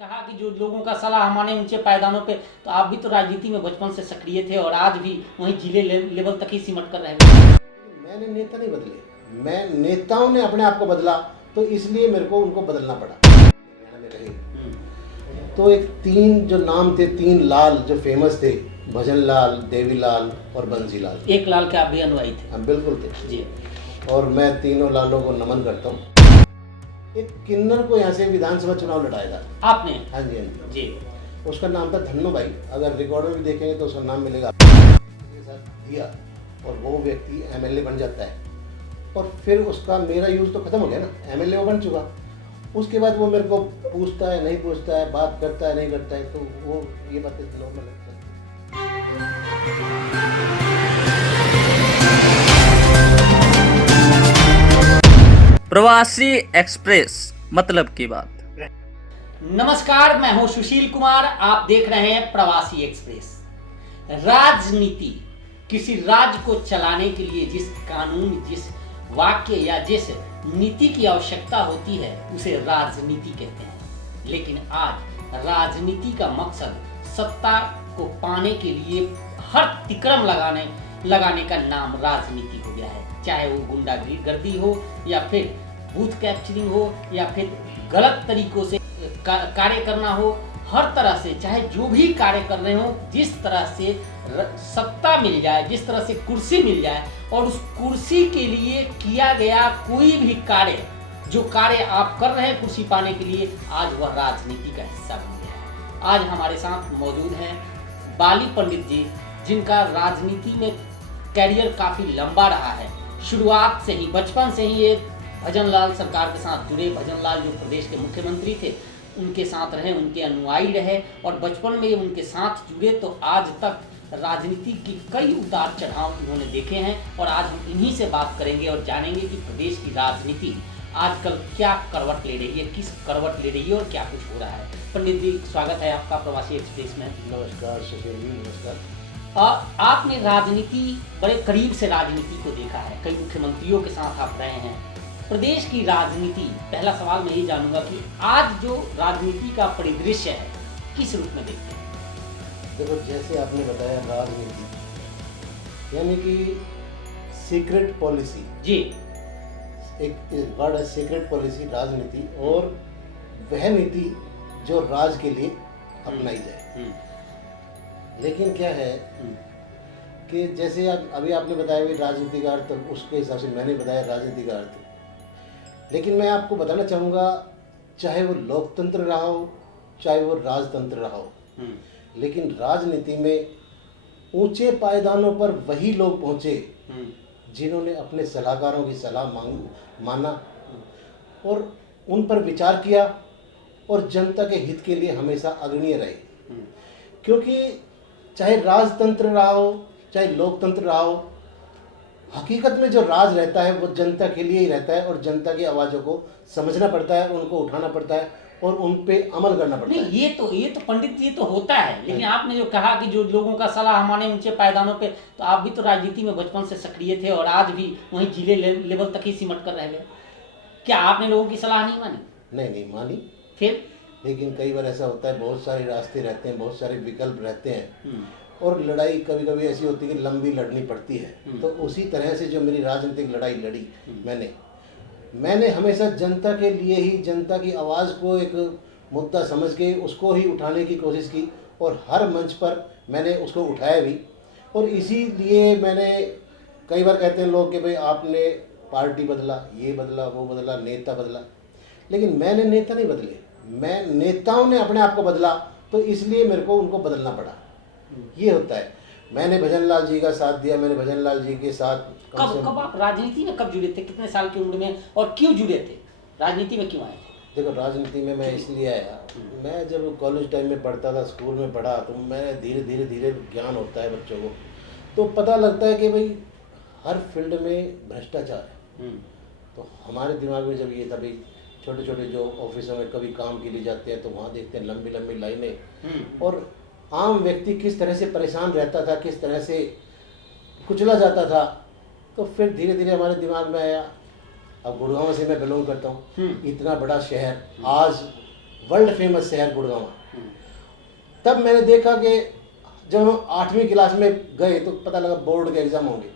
कहा कि जो लोगों का सलाह माने ऊंचे पायदानों पे, तो आप भी तो राजनीति में बचपन से सक्रिय थे और आज भी वहीं जिले लेवल तक ही सिमट कर रह गए। मैंने नेता नहीं बदले, मैं नेताओं ने अपने आप को बदला, तो इसलिए मेरे को उनको बदलना पड़ा। हरियाणा में रहे तो एक तीन जो नाम थे, तीन लाल जो फेमस थे, भजन लाल, देवी लाल और बंसी लाल। एक लाल के आप भी अनुयायी थे? हाँ बिल्कुल थे जी। और मैं तीनों लालों को नमन करता हूँ। एक किन्नर को यहाँ से विधानसभा चुनाव लड़ाया था आपने? हाँ जी, हाँ जी। जी। उसका नाम था धन्नो भाई, अगर रिकॉर्ड में भी देखेंगे तो उसका नाम मिलेगा। के साथ दिया और वो व्यक्ति एमएलए बन जाता है और फिर उसका मेरा यूज तो खत्म हो गया ना, एमएलए वो बन चुका। उसके बाद वो मेरे को पूछता है नहीं पूछता है, बात करता है नहीं करता है, तो वो ये बातें नॉर्मल है। प्रवासी एक्सप्रेस मतलब की बात। नमस्कार, मैं हूं सुशील कुमार, आप देख रहे हैं प्रवासी एक्सप्रेस। राजनीति किसी राज्य को चलाने के लिए जिस कानून, जिस वाक्य या जिस नीति की आवश्यकता होती है उसे राजनीति कहते हैं। लेकिन आज राजनीति का मकसद सत्ता को पाने के लिए हर तिक्रम लगाने का नाम राजनीति हो गया है। चाहे वो गुंडागर्दी हो या फिर बूथ कैप्चरिंग हो या फिर गलत तरीकों से कार्य करना हो, हर तरह से चाहे जो भी कार्य कर रहे हो, जिस तरह से सत्ता मिल जाए, जिस तरह से कुर्सी मिल जाए और उस कुर्सी के लिए किया गया कोई भी कार्य, जो कार्य आप कर रहे हैं कुर्सी पाने के लिए, आज वह राजनीति का हिस्सा बन गया है। आज हमारे साथ मौजूद हैं बाली पंडित जी, जिनका राजनीति में कैरियर काफी लंबा रहा है। शुरुआत से ही, बचपन से ही ये भजन लाल सरकार के साथ जुड़े। भजन लाल जो प्रदेश के मुख्यमंत्री थे, उनके साथ रहे, उनके अनुयायी रहे और बचपन में उनके साथ जुड़े तो आज तक राजनीति की कई उतार चढ़ाव उन्होंने देखे हैं। और आज हम इन्हीं से बात करेंगे और जानेंगे कि प्रदेश की राजनीति आजकल क्या करवट ले रही है, किस करवट ले रही है और क्या कुछ हो रहा है। पंडित जी, स्वागत है आपका प्रवासी एक्सप्रेस में। नमस्कार सुशील जी, नमस्कार। आपने राजनीति, बड़े करीब से राजनीति को देखा है, कई मुख्यमंत्रियों के साथ आप रहे हैं। प्रदेश की राजनीति, पहला सवाल मैं ये जानूंगा कि आज जो राजनीति का परिदृश्य है किस रूप में देखते हैं? देखो, जैसे आपने बताया राजनीति यानी कि सीक्रेट पॉलिसी। जी। एक वर्ड है सीक्रेट पॉलिसी, राजनीति, और वह नीति जो राज के लिए अपनाई जाए। लेकिन क्या है कि जैसे अभी आपने बताया भी राजनीति का अर्थ, उसके हिसाब से मैंने बताया राजनीति का अर्थ। लेकिन मैं आपको बताना चाहूँगा, चाहे वो लोकतंत्र रहा हो, चाहे वो राजतंत्र रहा हो, लेकिन राजनीति में ऊंचे पायदानों पर वही लोग पहुँचे जिन्होंने अपने सलाहकारों की सलाह माना और उन पर विचार किया और जनता के हित के लिए हमेशा अग्रणीय रहे। क्योंकि चाहे राजतंत्र रहा हो, चाहे लोकतंत्र रहा हो, हकीकत में जो राज रहता है वो जनता के लिए ही रहता है और जनता की आवाज़ों को समझना पड़ता है, उनको उठाना पड़ता है और उन पे अमल करना पड़ता है। ये तो पंडित जी तो होता है, लेकिन आपने जो कहा कि जो लोगों का सलाह माने ऊंचे पायदानों पे, तो आप भी तो राजनीति में बचपन से सक्रिय थे और आज भी वहीं जिले लेवल तक ही सिमट कर रह गए। क्या आपने लोगों की सलाह नहीं मानी? नहीं मानी। फिर? लेकिन कई बार ऐसा होता है, बहुत सारे रास्ते रहते हैं, बहुत सारे विकल्प रहते हैं और लड़ाई कभी कभी ऐसी होती है कि लंबी लड़नी पड़ती है। तो उसी तरह से जो मेरी राजनीतिक लड़ाई लड़ी मैंने हमेशा जनता के लिए ही, जनता की आवाज़ को एक मुद्दा समझ के उसको ही उठाने की कोशिश की और हर मंच पर मैंने उसको उठाया भी। और इसीलिए मैंने, कई बार कहते हैं लोग कि भाई आपने पार्टी बदला, ये बदला, वो बदला, नेता बदला, लेकिन मैंने नेता नहीं बदले, मैं नेताओं ने अपने आप को बदला, तो इसलिए मेरे को उनको बदलना पड़ा। ये होता है। मैंने भजन लाल जी का साथ दिया, मैंने भजन लाल जी के साथ कब आप राजनीति में कब जुड़े थे, कितने साल की उम्र में और क्यों जुड़े थे, राजनीति में क्यों आए थे? देखो, राजनीति में मैं इसलिए आया, मैं जब कॉलेज टाइम में पढ़ता था, स्कूल में पढ़ा, तो मैंने धीरे ज्ञान होता है बच्चों को, तो पता लगता है कि भाई हर फील्ड में भ्रष्टाचार है। तो हमारे दिमाग में जब ये था भाई, छोटे छोटे जो ऑफिसों में कभी काम के लिए जाते हैं तो वहाँ देखते हैं लंबी लाइनें और आम व्यक्ति किस तरह से परेशान रहता था, किस तरह से कुचला जाता था। तो फिर धीरे धीरे हमारे दिमाग में आया, अब गुड़गांव से मैं बिलोंग करता हूँ, इतना बड़ा शहर, आज वर्ल्ड फेमस शहर गुड़गांव। तब मैंने देखा कि जब हम 8वीं क्लास में गए तो पता लगा बोर्ड के एग्ज़ाम होंगे।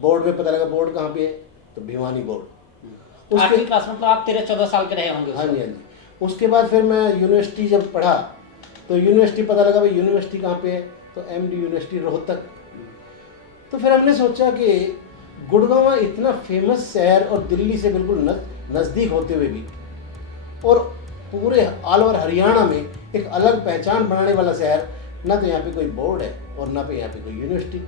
बोर्ड में पता लगा बोर्ड कहाँ पे है, तो भिवानी बोर्ड। 8वीं क्लास मतलब आप 13-14 साल के रहे होंगे। हाँ जी, हाँ जी। उसके बाद फिर मैं यूनिवर्सिटी जब पढ़ा तो यूनिवर्सिटी पता लगा भाई यूनिवर्सिटी कहाँ पे है, तो एमडी यूनिवर्सिटी रोहतक। तो फिर हमने सोचा कि गुड़गांव इतना फेमस शहर और दिल्ली से बिल्कुल नज़दीक होते हुए भी और पूरे ऑल ओवर हरियाणा में एक अलग पहचान बनाने वाला शहर, ना तो यहाँ पे कोई बोर्ड है और ना पे यहाँ पे कोई यूनिवर्सिटी।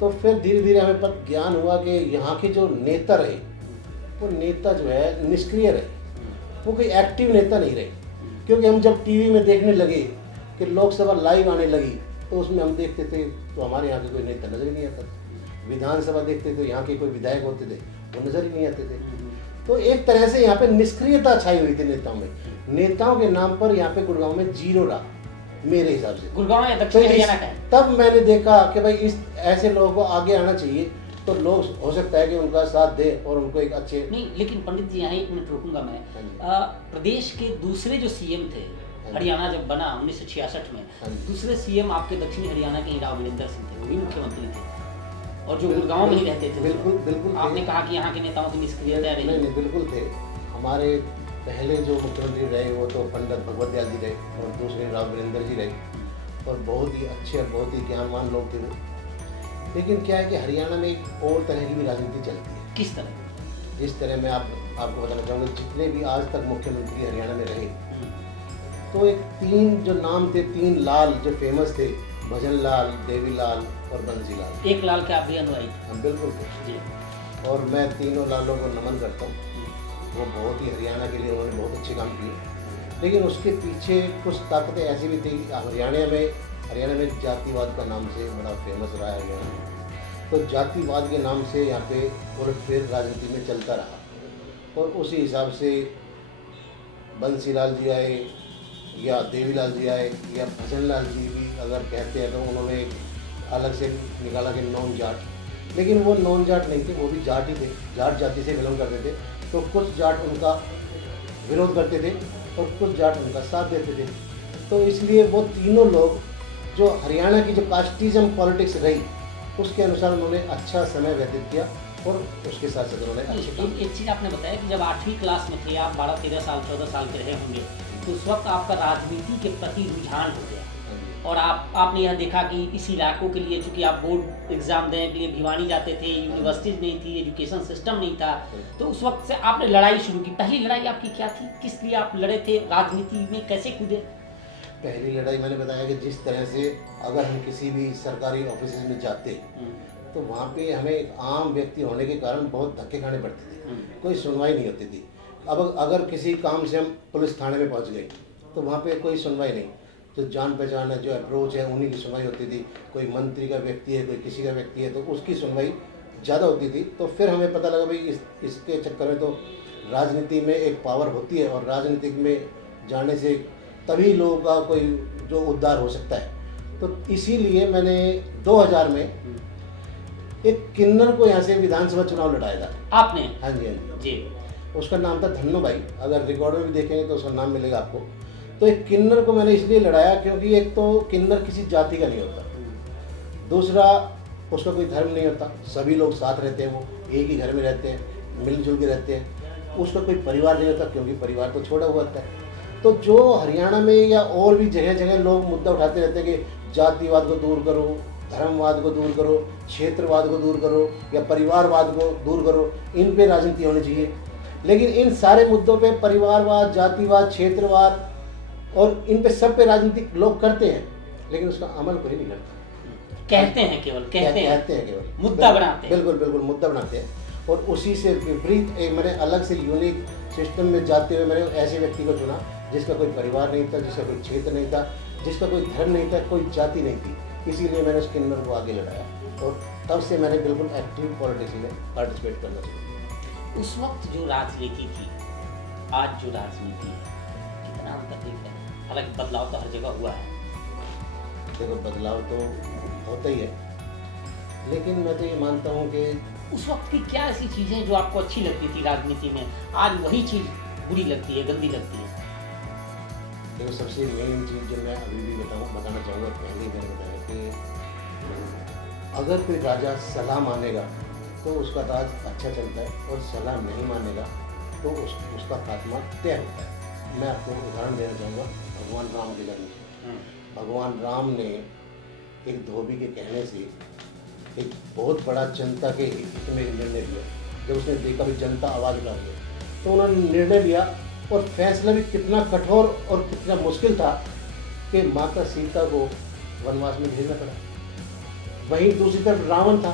तो फिर धीरे धीरे हमें पता ज्ञान हुआ कि यहाँ के जो नेता रहे वो नेता जो है निष्क्रिय रहे, वो कोई एक्टिव नेता नहीं रहे। क्योंकि हम जब टीवी में देखने लगे कि लोकसभा लाइव आने लगी तो उसमें हम देखते थे तो हमारे यहाँ के कोई नेता नजर ही नहीं आता था। विधानसभा देखते तो यहाँ के कोई विधायक होते थे वो नजर ही नहीं आते थे। तो एक तरह से यहाँ पे निष्क्रियता छाई हुई थी नेताओं में। नेताओं के नाम पर यहाँ पे गुड़गांव में जीरो रहा मेरे हिसाब से। गुड़गांव है दक्षिण हरियाणा का है। तब मैंने देखा कि भाई इस ऐसे लोगों को आगे आना चाहिए तो लोग हो सकता है कि उनका साथ दे और उनको एक अच्छे। नहीं, लेकिन पंडित जी यहाँ 1 मिनट रुकूंगा मैं। प्रदेश के दूसरे जो सीएम थे, हरियाणा जब बना 1966 में, दूसरे सीएम आपके दक्षिण हरियाणा के राव वीरेंद्र सिंह थे, वो भी मुख्यमंत्री थे और जो गुड़गांव में ही रहते थे। बिल्कुल बिल्कुल। आपने कहा कि यहाँ के नेताओं की निष्क्रियता रही। नहीं, बिल्कुल थे। हमारे पहले जो मुख्यमंत्री रहे वो तो पंडित भगवत दयाल जी रहे और दूसरे राव वीरेंद्र जी रहे और बहुत ही अच्छे और बहुत ही ज्ञानवान लोग थे वो। लेकिन क्या है कि हरियाणा में एक और तरह की भी राजनीति चलती है। किस तरह? जिस तरह मैं आपको बताना चाहूँगा, जितने भी आज तक मुख्यमंत्री हरियाणा में रहे तो एक 3 जो नाम थे, 3 लाल जो फेमस थे, भजन लाल, देवी लाल और बंसी लाल। एक लाल के आप भी अनुयायी? हम बिल्कुल थे जी। और मैं तीनों लालों को नमन करता हूँ। वो बहुत ही हरियाणा के लिए उन्होंने बहुत अच्छे काम किए। लेकिन उसके पीछे कुछ ताकतें ऐसी भी थी। हरियाणा में जातिवाद का नाम से बड़ा फेमस रहा है हरियाणा। तो जातिवाद के नाम से यहाँ पे उलटफेर राजनीति में चलता रहा और उसी हिसाब से बंसीलाल जी आए या देवीलाल जी आए या भजनलाल जी भी अगर कहते हैं तो उन्होंने अलग से निकाला कि नॉन जाट। लेकिन वो नॉन जाट नहीं थे, वो भी जाट ही थे, जाट जाति से बिलोंग करते थे। तो कुछ जाट उनका विरोध करते थे और कुछ जाट उनका साथ देते थे। तो इसलिए वो तीनों लोग जो हरियाणा की जो कास्टिज्म पॉलिटिक्स रही उसके अनुसार उन्होंने अच्छा समय व्यतीत किया और उसके साथ साथ उन्होंने एक चीज़ आपने बताया कि जब 8वीं क्लास में थे आप, 12-13 साल 14 साल के रहे होंगे, तो उस वक्त आपका राजनीति के प्रति रुझान हो गया और आपने यह देखा कि इस इलाकों के लिए, चूँकि आप बोर्ड एग्जाम देने के लिए भिवानी जाते थे, यूनिवर्सिटीज नहीं थी, एजुकेशन सिस्टम नहीं था, तो उस वक्त से आपने लड़ाई शुरू की। पहली लड़ाई आपकी क्या थी, किस लिए आप लड़े थे, राजनीति में कैसे कूदे? पहली लड़ाई मैंने बताया कि जिस तरह से अगर हम किसी भी सरकारी ऑफिस में जाते तो वहाँ पे हमें एक आम व्यक्ति होने के कारण बहुत धक्के खाने पड़ते थे, कोई सुनवाई नहीं होती थी। अब अगर किसी काम से हम पुलिस थाने में पहुँच गए तो वहाँ पे कोई सुनवाई नहीं, जो जान पहचान है, जो अप्रोच है, उन्हीं की सुनवाई होती थी। कोई मंत्री का व्यक्ति है, कोई किसी का व्यक्ति है तो उसकी सुनवाई ज़्यादा होती थी। तो फिर हमें पता लगा भाई इसके चक्कर में तो राजनीति में एक पावर होती है और राजनीति में जाने से तभी लोगों का कोई जो उद्धार हो सकता है। तो इसीलिए मैंने 2000 में एक किन्नर को यहाँ से विधानसभा चुनाव लड़ाया था। आपने? हाँ जी, हाँ जी। जी। उसका नाम था धन्नो भाई, अगर रिकॉर्ड में भी देखेंगे तो उसका नाम मिलेगा आपको। तो एक किन्नर को मैंने इसलिए लड़ाया क्योंकि एक तो किन्नर किसी जाति का नहीं होता, दूसरा उसका कोई धर्म नहीं होता, सभी लोग साथ रहते हैं, वो एक ही घर में रहते हैं, मिलजुल के रहते हैं। उसका कोई परिवार नहीं होता क्योंकि परिवार तो छोड़ा हुआ होता है। तो जो हरियाणा में या और भी जगह जगह लोग मुद्दा उठाते रहते हैं कि जातिवाद को दूर करो, धर्मवाद को दूर करो, क्षेत्रवाद को दूर करो या परिवारवाद को दूर करो, इन पे राजनीति होनी चाहिए। लेकिन इन सारे मुद्दों पे परिवारवाद, जातिवाद, क्षेत्रवाद और इन पे सब पे राजनीति लोग करते हैं, लेकिन उसका अमल कोई नहीं करता। कहते हैं केवल, कहते हैं केवल, मुद्दा बनाते हैं। बिल्कुल बिल्कुल मुद्दा बनाते हैं। और उसी से विपरीत मैंने अलग से यूनिक सिस्टम में जाते हुए मैंने ऐसे व्यक्ति को चुना जिसका कोई परिवार नहीं था, जिसका कोई क्षेत्र नहीं था, जिसका कोई धर्म नहीं था, कोई जाति नहीं थी। इसीलिए मैंने उस किन्नर को आगे लड़ाया और तब से मैंने बिल्कुल एक्टिव पॉलिटिक्स में पार्टिसिपेट करना शुरू। उस वक्त जो राजनीति थी, आज जो राजनीति है, कितना अंतर दिख रहा है? हालांकि बदलाव तो हर जगह हुआ है। देखो बदलाव तो होता ही है, लेकिन मैं तो ये मानता हूँ कि उस वक्त की क्या ऐसी चीज़ें जो आपको अच्छी लगती थी राजनीति में, आज वही चीज़ बुरी लगती है, गंदी लगती है? देखो सबसे मेन चीज़ जो मैं अभी भी बताना चाहूँगा, पहले ही मैंने बताया कि अगर कोई राजा सलाह मानेगा तो उसका राज अच्छा चलता है, और सलाह नहीं मानेगा तो उसका खात्मा तय होता है। मैं आपको उदाहरण देना चाहूँगा भगवान राम के जन्म से। भगवान राम ने एक धोबी के कहने से एक बहुत बड़ा जनता के हित में निर्णय लिया। जब उसने देखा भी जनता आवाज़ उठा रही है तो उन्होंने निर्णय लिया, और फैसला भी कितना कठोर और कितना मुश्किल था कि माता सीता को वनवास में भेजना पड़ा। वहीं दूसरी तरफ रावण था,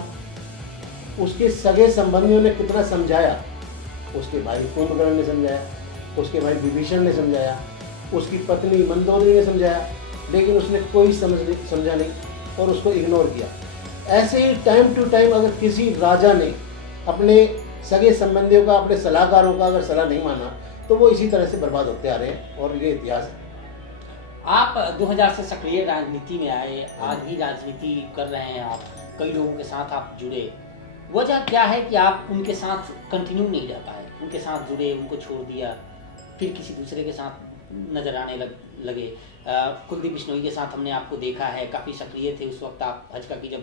उसके सगे संबंधियों ने कितना समझाया, उसके भाई कुंभकर्ण ने समझाया, उसके भाई विभीषण ने समझाया, उसकी पत्नी मंदोदरी ने समझाया, लेकिन उसने कोई समझा नहीं और उसको इग्नोर किया। ऐसे ही टाइम टू टाइम अगर किसी राजा ने अपने सगे संबंधियों का, अपने सलाहकारों का अगर सलाह नहीं माना तो वो इसी तरह से बर्बाद होते आ रहे हैं, और ये इतिहास है। आप 2000 से सक्रिय राजनीति में आए, आज भी राजनीति कर रहे हैं आप, कई लोगों के साथ आप जुड़े। वजह क्या है कि आप उनके साथ कंटिन्यू नहीं रह पाए, उनके साथ जुड़े, उनको छोड़ दिया, फिर किसी दूसरे के साथ नजर आने लगे। कुलदीप बिश्नोई के साथ हमने आपको देखा है, काफ़ी सक्रिय थे उस वक्त आप। भाजपा की जब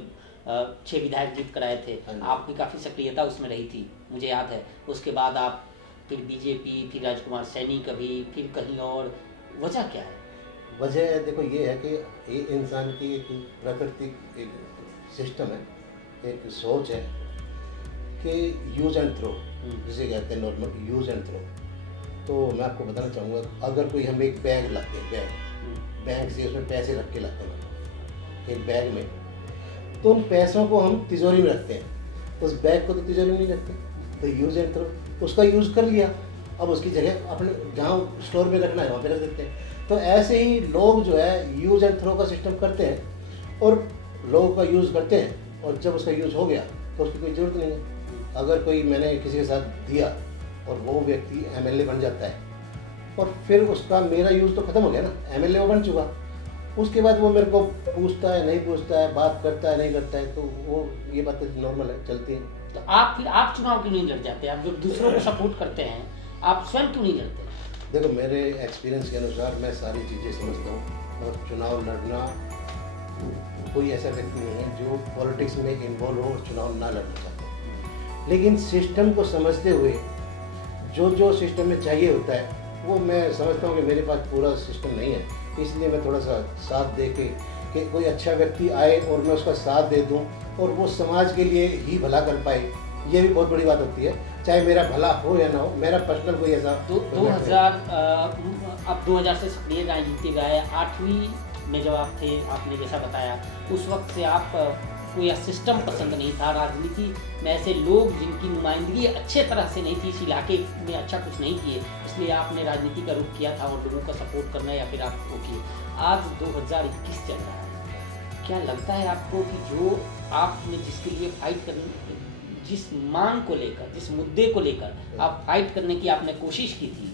6 विधायक जीत कराए थे, आपकी काफ़ी सक्रियता उसमें रही थी, मुझे याद है। उसके बाद आप फिर बीजेपी, फिर राजकुमार सैनी कभी, फिर कहीं और। वजह क्या है? वजह देखो ये है कि ये इंसान की एक प्राकृतिक एक सिस्टम है, एक सोच है कि यूज एंड थ्रो, जिसे कहते हैं नॉर्मल यूज एंड थ्रो। तो मैं आपको बताना चाहूँगा, अगर कोई हम एक बैग लाते हैं, बैंक से उसमें पैसे रख के लाते हैं एक बैग में, तो उन पैसों को हम तिजोरी में रखते हैं, उस बैग को तो तिजोरी में नहीं रखते। तो यूज एंड थ्रो, उसका यूज़ कर लिया, अब उसकी जगह अपने जहाँ स्टोर में रखना है वहाँ पे रख देते हैं। तो ऐसे ही लोग जो है यूज एंड थ्रो का सिस्टम करते हैं, और लोगों का यूज़ करते हैं, और जब उसका यूज़ हो गया तो उसकी कोई ज़रूरत नहीं है। अगर कोई मैंने किसी के साथ दिया और वो व्यक्ति एमएलए बन जाता है, और फिर उसका मेरा यूज़ तो ख़त्म हो गया ना, एमएलए वो बन चुका, उसके बाद वो मेरे को पूछता है नहीं पूछता है, बात करता है नहीं करता है, तो वो ये बात तो नॉर्मल है, चलती है। तो आप चुनाव क्यों नहीं लड़ जाते? आप जो दूसरों को सपोर्ट करते हैं, आप स्वयं क्यों नहीं लड़ते? देखो मेरे एक्सपीरियंस के अनुसार मैं सारी चीज़ें समझता हूँ, और चुनाव लड़ना, कोई ऐसा व्यक्ति नहीं है जो पॉलिटिक्स में इन्वॉल्व हो और चुनाव ना लड़ना चाहता हो। लेकिन सिस्टम को समझते हुए जो जो सिस्टम में चाहिए होता है वो मैं समझता हूँ कि मेरे पास पूरा सिस्टम नहीं है, इसलिए मैं थोड़ा सा साथ दे के कि कोई अच्छा व्यक्ति आए और मैं उसका साथ दे दूँ और वो समाज के लिए ही भला कर पाए, ये भी बहुत बड़ी बात होती है। चाहे मेरा भला हो या ना हो, मेरा पर्सनल कोई ऐसा 2000 से सक्रिय राजनीति में आए। 8वीं में जब आप थे, आपने जैसा बताया, उस वक्त से आप कोई सिस्टम पसंद नहीं था राजनीति में, ऐसे लोग जिनकी नुमाइंदगी अच्छे तरह से नहीं थी, इस इलाके में अच्छा कुछ नहीं किए, इसलिए आपने राजनीति का रुख किया था और लोगों का सपोर्ट करना, या फिर आप वो किए। आज 2021 चल रहा है, क्या लगता है आपको कि जो आपने जिसके लिए फाइट करने, जिस मांग को लेकर, जिस मुद्दे को लेकर आप फाइट करने की आपने कोशिश की थी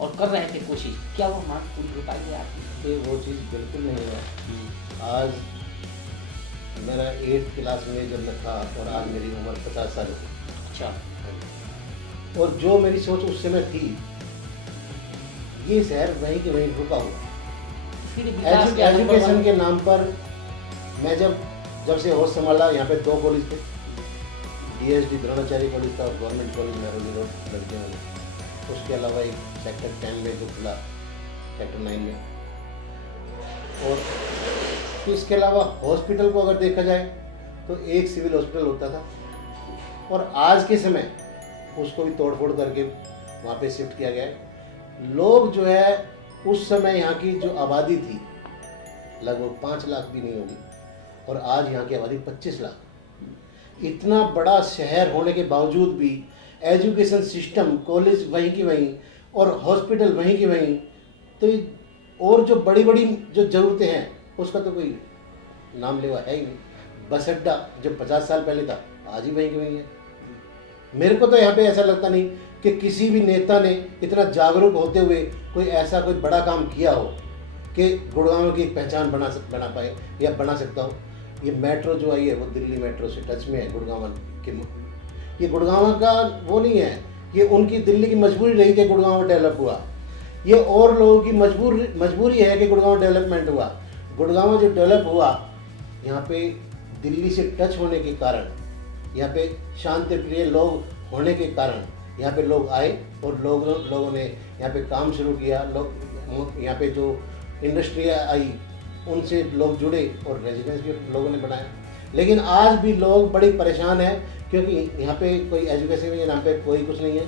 और कर रहे थे कोशिश, क्या वो मांग पूरी हो पाई है आपकी? वो चीज़ बिल्कुल नहीं है। आज मेरा 8th क्लास में जब मैं था और आज मेरी उम्र 50 साल हो। अच्छा। और जो मेरी सोच उस समय थी, ये शहर वहीं के वहीं रुका हुआ। फिर एजुकेशन के नाम पर मैं जब से होश संभाला, यहाँ पे 2 कॉलेज थे, DSD द्रोणाचार्य कॉलेज था और गवर्नमेंट कॉलेज मेहरौली रोड लड़कियों में। उसके अलावा एक सेक्टर 10 में जो खुला, सेक्टर 9 में, और इसके अलावा हॉस्पिटल को अगर देखा जाए तो एक सिविल हॉस्पिटल होता था, और आज के समय उसको भी तोड़ फोड़ करके वहाँ पे शिफ्ट किया गया है। लोग जो है उस समय यहाँ की जो आबादी थी लगभग 5 लाख भी नहीं होगी, और आज यहाँ की आबादी 25 लाख। इतना बड़ा शहर होने के बावजूद भी एजुकेशन सिस्टम, कॉलेज वहीं की वहीं और हॉस्पिटल वहीं की वहीं, तो और जो बड़ी बड़ी जो ज़रूरतें हैं उसका तो कोई नाम लेवा है ही नहीं। बस अड्डा जो 50 साल पहले था, आज ही वहीं की वहीं है। मेरे को तो यहाँ पे ऐसा लगता नहीं कि किसी भी नेता ने इतना जागरूक होते हुए कोई ऐसा कोई बड़ा काम किया हो कि गुड़गांव की एक पहचान बना पाए या बना सकता हो। ये मेट्रो जो आई है वो दिल्ली मेट्रो से टच में है गुड़गांव के। ये गुड़गांव का वो नहीं है, ये उनकी दिल्ली की मजबूरी रही कि गुड़गांव डेवलप हुआ। ये और लोगों की मजबूरी है कि गुड़गांव डेवलपमेंट हुआ। गुड़गांव जो डेवलप हुआ, यहाँ पे दिल्ली से टच होने के कारण, यहाँ पे शांति प्रिय लोग होने के कारण यहाँ पे लोग आए और लोगों ने यहाँ पे काम शुरू किया। लोग यहाँ पे जो इंडस्ट्री आई उनसे लोग जुड़े और रेजिडेंस भी लोगों ने बनाया। लेकिन आज भी लोग बड़ी परेशान हैं क्योंकि यहाँ पे कोई एजुकेशन के नाम पे कोई कुछ नहीं है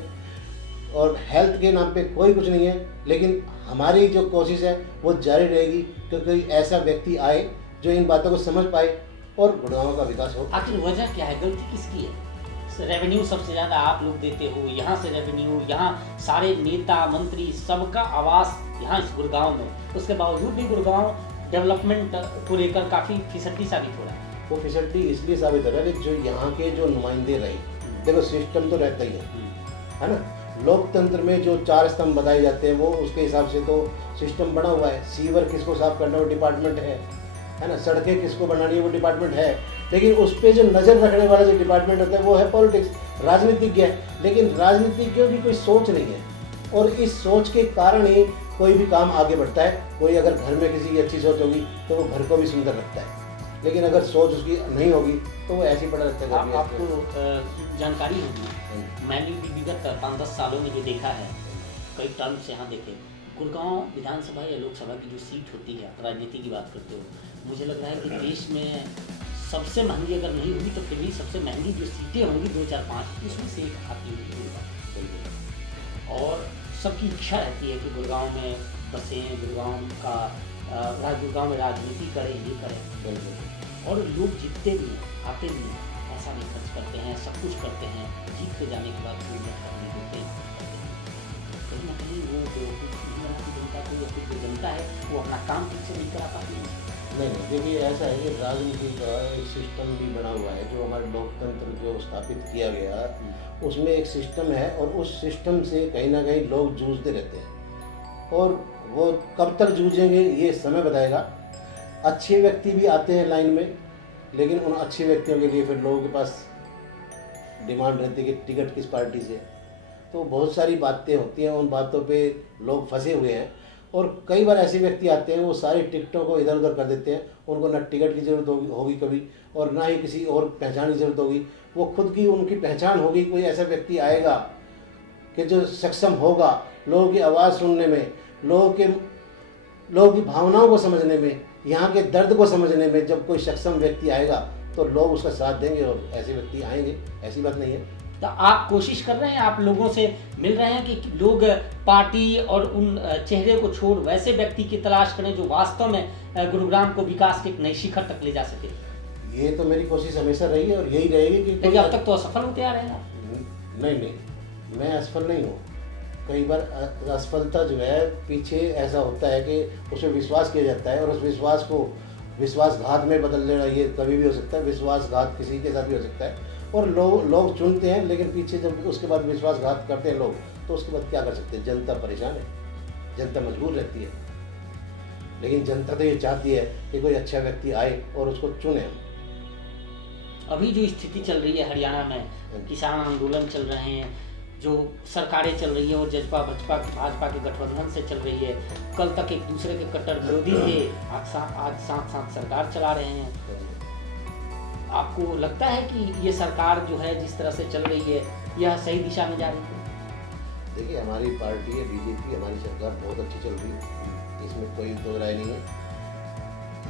और हेल्थ के नाम पे कोई कुछ नहीं है। लेकिन हमारी जो कोशिश है वो जारी रहेगी कि कोई ऐसा व्यक्ति आए जो इन बातों को समझ पाए और गुड़गांव का विकास हो। आखिर वजह क्या है, गलती किसकी है? रेवेन्यू सबसे ज़्यादा आप लोग देते हो, यहाँ से रेवेन्यू, यहाँ सारे नेता मंत्री सबका आवास यहाँ इस गुड़गांव में, उसके बावजूद भी गुड़गांव डेवलपमेंट को लेकर काफ़ी फिसड्डी साबित हो रहा है। वो फिसड्डी इसलिए साबित हो रहा है कि जो यहाँ के जो नुमाइंदे रहे, देखो सिस्टम तो रहता ही है ना। लोकतंत्र में जो 4 स्तंभ बताए जाते हैं वो उसके हिसाब से तो सिस्टम बना हुआ है। सीवर किसको साफ करना वो डिपार्टमेंट है ना। सड़कें किसको बनानी है वो डिपार्टमेंट है। लेकिन उस पर जो नज़र रखने वाला जो डिपार्टमेंट होता है वो है पॉलिटिक्स, राजनीतिज्ञ है। लेकिन राजनीतिज्ञों की कोई सोच नहीं है और इस सोच के कारण ही कोई भी काम आगे बढ़ता है। कोई अगर घर में किसी की अच्छी सोच होगी तो वो घर को भी सुंदर रखता है, लेकिन अगर सोच उसकी नहीं होगी तो वो ऐसे ही पड़ा रहता है। आपको जानकारी होगी, मैंने भी विगत 5-10 सालों में ये देखा है, कई टर्म से यहाँ देखे, गुड़गांव विधानसभा या लोकसभा की जो सीट होती है, राजनीति की बात करते हो, मुझे लग रहा है कि देश में सबसे महंगी अगर नहीं हुई तो फिर भी सबसे महंगी जो सीटें होंगी 2-4-5 उसमें से एक आती होगी। और सबकी इच्छा रहती है कि गुड़गांव में बसें, गुड़गांव में राजनीति करें, ये करें। और लोग जीतते भी हैं, आते भी हैं, ऐसा नहीं खर्च करते हैं, सब कुछ करते हैं, जीत के जाने के बाद पूर्ण करने देते हैं। कहीं ना कहीं वो जनता को या फिर जो जनता है वो अपना काम ठीक से नहीं करा पाती है। नहीं, देखिए ऐसा है कि राजनीति का एक सिस्टम भी बना हुआ है। जो हमारे लोकतंत्र जो स्थापित किया गया उसमें एक सिस्टम है और उस सिस्टम से कहीं ना कहीं लोग जूझते रहते हैं और वो कब तक जूझेंगे ये समय बताएगा। अच्छे व्यक्ति भी आते हैं लाइन में, लेकिन उन अच्छे व्यक्तियों के लिए फिर लोगों के पास डिमांड रहती है कि टिकट किस पार्टी से। तो बहुत सारी बातें होती हैं, उन बातों पे लोग फंसे हुए हैं। और कई बार ऐसे व्यक्ति आते हैं वो सारी टिकटों को इधर उधर कर देते हैं। उनको ना टिकट की ज़रूरत होगी कभी और ना ही किसी और पहचान की ज़रूरत होगी। वो खुद की उनकी पहचान होगी। कोई ऐसा व्यक्ति आएगा कि जो सक्षम होगा लोगों की आवाज़ सुनने में, लोगों की भावनाओं को समझने में, यहाँ के दर्द को समझने में। जब कोई सक्षम व्यक्ति आएगा तो लोग उसका साथ देंगे और ऐसे व्यक्ति आएंगे, ऐसी बात नहीं है। तो आप कोशिश कर रहे हैं, आप लोगों से मिल रहे हैं कि लोग पार्टी और उन चेहरे को छोड़ वैसे व्यक्ति की तलाश करें जो वास्तव में गुरुग्राम को विकास के एक नई शिखर तक ले जा सके। ये तो मेरी कोशिश हमेशा रही है और यही रहेगी कि अब तक तो असफल होते आ रहे हैं। नहीं, मैं असफल नहीं हूँ। कई बार असफलता जो है पीछे ऐसा होता है कि उसमें विश्वास किया जाता है और उस विश्वास को विश्वासघात में बदल देना ये कभी भी हो सकता है। विश्वासघात किसी के साथ भी हो सकता है और लोग चुनते हैं, लेकिन पीछे जब उसके बाद विश्वासघात करते हैं लोग तो उसके बाद क्या कर सकते हैं। जनता परेशान है, जनता मजबूर रहती है। लेकिन जनता तो ये चाहती है कि कोई अच्छा व्यक्ति आए और उसको चुने। अभी जो स्थिति चल रही है हरियाणा में, किसान आंदोलन चल रहे हैं, जो सरकारें चल रही है वो भाजपा के गठबंधन से चल रही है। कल तक एक दूसरे के कट्टर विरोधी थे, आज साथ सरकार चला रहे हैं। आपको लगता है कि ये सरकार जो है जिस तरह से चल रही है यह सही दिशा में जा रही है? देखिए, हमारी पार्टी है बीजेपी, हमारी सरकार बहुत अच्छी चल रही है, इसमें कोई दो राय नहीं है।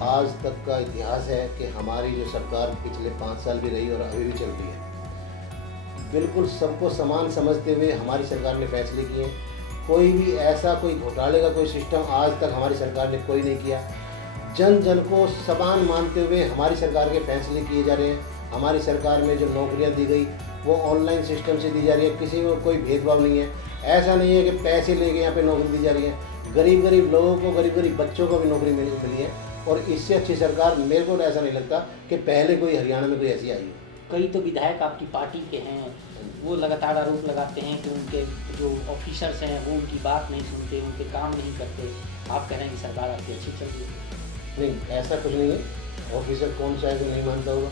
आज तक का इतिहास है कि हमारी जो सरकार पिछले 5 साल भी रही और अभी भी चल रही है। बिल्कुल सबको समान समझते हुए हमारी सरकार ने फैसले किए। कोई भी ऐसा कोई घोटाले का कोई सिस्टम आज तक हमारी सरकार ने कोई नहीं किया। जन जन को समान मानते हुए हमारी सरकार के फैसले किए जा रहे हैं। हमारी सरकार में जो नौकरियां दी गई वो ऑनलाइन सिस्टम से दी जा रही है, किसी में कोई भेदभाव नहीं है। ऐसा नहीं है कि पैसे लेके यहाँ पे नौकरी दी जा रही है। गरीब लोगों को, गरीब बच्चों को भी नौकरी मिली है और इससे अच्छी सरकार मेरे को ऐसा नहीं लगता कि पहले कोई हरियाणा में कोई ऐसी आई हो। कई तो विधायक आपकी पार्टी के हैं, वो लगातार आरोप लगाते हैं कि उनके जो ऑफिसर्स हैं वो उनकी बात नहीं सुनते, उनके काम नहीं करते। आप कह रहे हैं कि सरकार आपकी अच्छी चल रही है। नहीं, ऐसा कुछ नहीं है। ऑफिसर कौन सा है जो नहीं मानता होगा?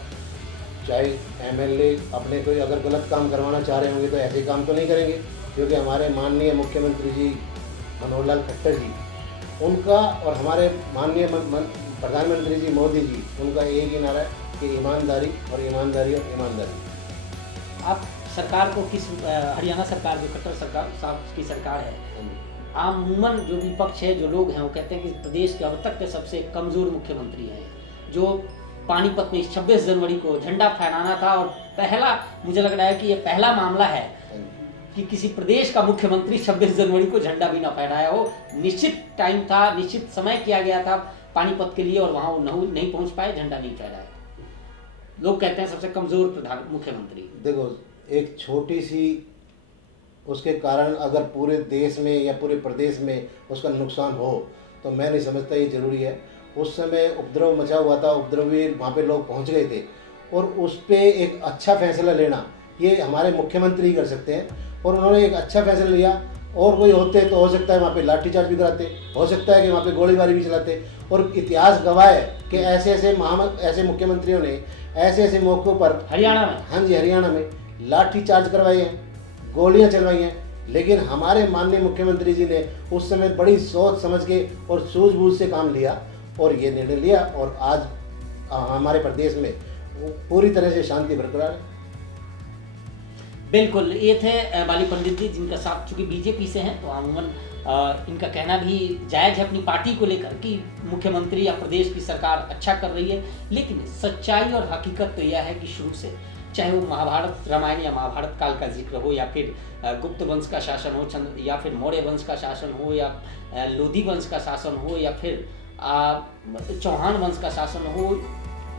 चाहे एमएलए अपने कोई अगर गलत काम करवाना चाह रहे होंगे तो ऐसे काम तो नहीं करेंगे, क्योंकि हमारे माननीय मुख्यमंत्री जी मनोहर लाल खट्टर जी, उनका और हमारे माननीय प्रधानमंत्री जी मोदी जी, उनका एक ही नारा है कि ईमानदारी और ईमानदारी और ईमानदारी। आप सरकार को किस हरियाणा सरकार जो खट्टर सरकार साहब की सरकार है, आमूमन जो विपक्ष है, जो लोग हैं, वो कहते हैं कि प्रदेश के अब तक के सबसे कमज़ोर मुख्यमंत्री हैं, जो पानीपत में 26 जनवरी को झंडा फहराना था। और पहला, मुझे लग रहा है कि ये पहला मामला है कि किसी प्रदेश का मुख्यमंत्री 26 जनवरी को झंडा भी ना फहराया हो। निश्चित टाइम था, निश्चित समय किया गया था पानीपत के लिए, और वहाँ वो नहीं पहुँच पाए, झंडा नहीं फहराया। लोग कहते हैं सबसे कमज़ोर मुख्यमंत्री। देखो, एक छोटी सी उसके कारण अगर पूरे देश में या पूरे प्रदेश में उसका नुकसान हो तो मैं नहीं समझता ये ज़रूरी है। उस समय उपद्रव मचा हुआ था, उपद्रवी वहाँ पे लोग पहुँच गए थे, और उस पर एक अच्छा फैसला लेना ये हमारे मुख्यमंत्री ही कर सकते हैं, और उन्होंने एक अच्छा फैसला लिया। और कोई होते तो हो सकता है वहाँ पे लाठीचार्ज भी कराते, हो सकता है कि वहाँ पे गोलीबारी भी चलाते। और इतिहास गवाह है कि ऐसे मुख्यमंत्रियों ने ऐसे मौक़ों पर हरियाणा में, हाँ जी, हरियाणा में लाठीचार्ज करवाए हैं, गोलियां चलवाई हैं, लेकिन हमारे माननीय मुख्यमंत्री जी ने उस समय बड़ी सोच समझ के और सूझबूझ से काम लिया और ये निर्णय लिया, और आज हमारे प्रदेश में पूरी तरह से शांति बरकरार है। बिल्कुल, ये थे बाली पंडित जी, जिनका साथ चूंकि बीजेपी से हैं तो अमूमन इनका कहना भी जायज़ है अपनी पार्टी को लेकर कि मुख्यमंत्री या प्रदेश की सरकार अच्छा कर रही है। लेकिन सच्चाई और हकीकत तो यह है कि शुरू से, चाहे वो महाभारत, रामायण या महाभारत काल का जिक्र हो, या फिर गुप्त वंश का शासन हो, या फिर मौर्य वंश का शासन हो, या लोधी वंश का शासन हो, या फिर चौहान वंश का शासन हो,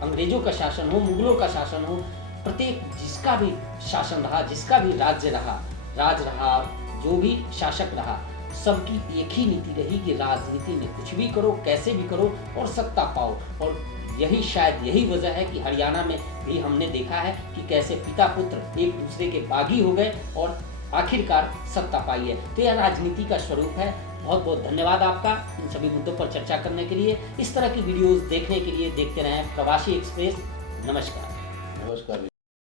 अंग्रेजों का शासन हो, मुगलों का शासन हो, प्रत्येक जिसका भी शासन रहा, जिसका भी राज रहा, जो भी शासक रहा, सबकी एक ही नीति रही कि राजनीति में कुछ भी करो, कैसे भी करो और सत्ता पाओ। और यही वजह है कि हरियाणा में भी हमने देखा है कि कैसे पिता पुत्र एक दूसरे के बागी हो गए और आखिरकार सत्ता पाई है। तो यह राजनीति का स्वरूप है। बहुत बहुत धन्यवाद आपका इन सभी मुद्दों पर चर्चा करने के लिए। इस तरह की वीडियोस देखने के लिए देखते रहें प्रवासी एक्सप्रेस। नमस्कार।